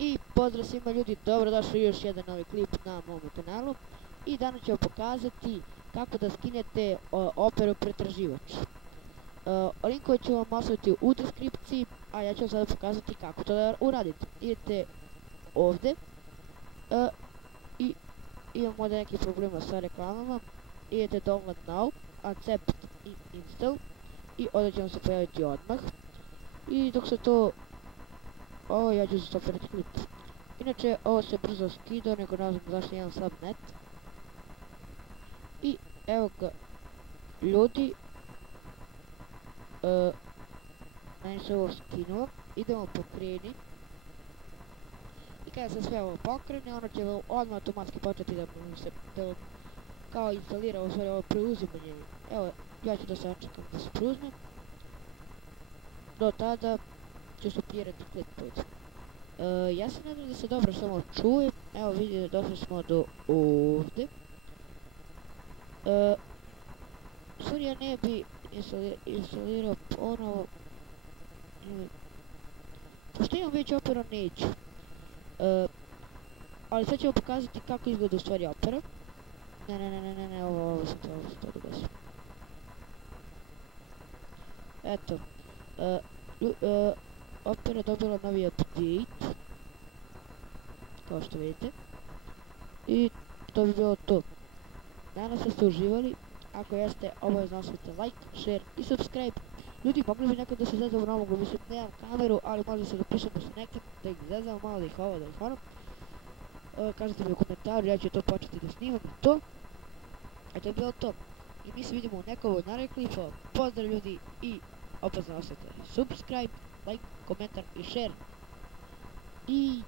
I pozdrav svima ljudi, dobrodošli u još jedan novi klip na mom kanalu. I danas ću vam pokazati kako da skinete Opera pretraživač. Linkove ću vam ostaviti u deskripciji, a ja ću vam sada pokazati kako to da uradite. Idete ovdje i imamo ovdje neki problema sa reklamama. Idete download now, accept i install i ovdje će vam se pojaviti odmah. I dok se to ja ću zastopirati klip. Inače, ovo se brzo skida, nego ne znam zašto imam slab net. I evo ga, ljudi, meni se ovo skinuo, idemo pokreni. I kada se sve ovo pokrene, ono će odmah automatski početi da vam kao instalira u stvari ovo preuzimanje. Evo, ja ću da se očekam da se preuzme. Do tada ću stopirati klip ovdje. Ja se nadam da se dobro samo čuje. Evo vidite, došli smo do ovdje. Stvari ja ne bi instalirao ponovo. Pošto imam već Opera neću. Ali sad ću vam pokazati kako izgleda u stvari Opera. Ne, ovo sam to dogasio. Eto. Opera dobila novi update, kao što vidite, i to bi bilo to. Danas ste uživali, ako jeste, obavezno ostavite like, share i subscribe. Ljudi, mogli bi nekad da se zezamo na ovogu, mislim, nemam kameru, ali možda se dopišem da se nekad, da ih zezamo malo, da ih ovo, da ih ono. Kažete mi u komentaru, ja ću to početi da snimam i to. A to je bilo to. I mi se vidimo u nekom od narednih klipova. Pozdrav ljudi i obavezno ostavite subscribe, like, komentar i share. I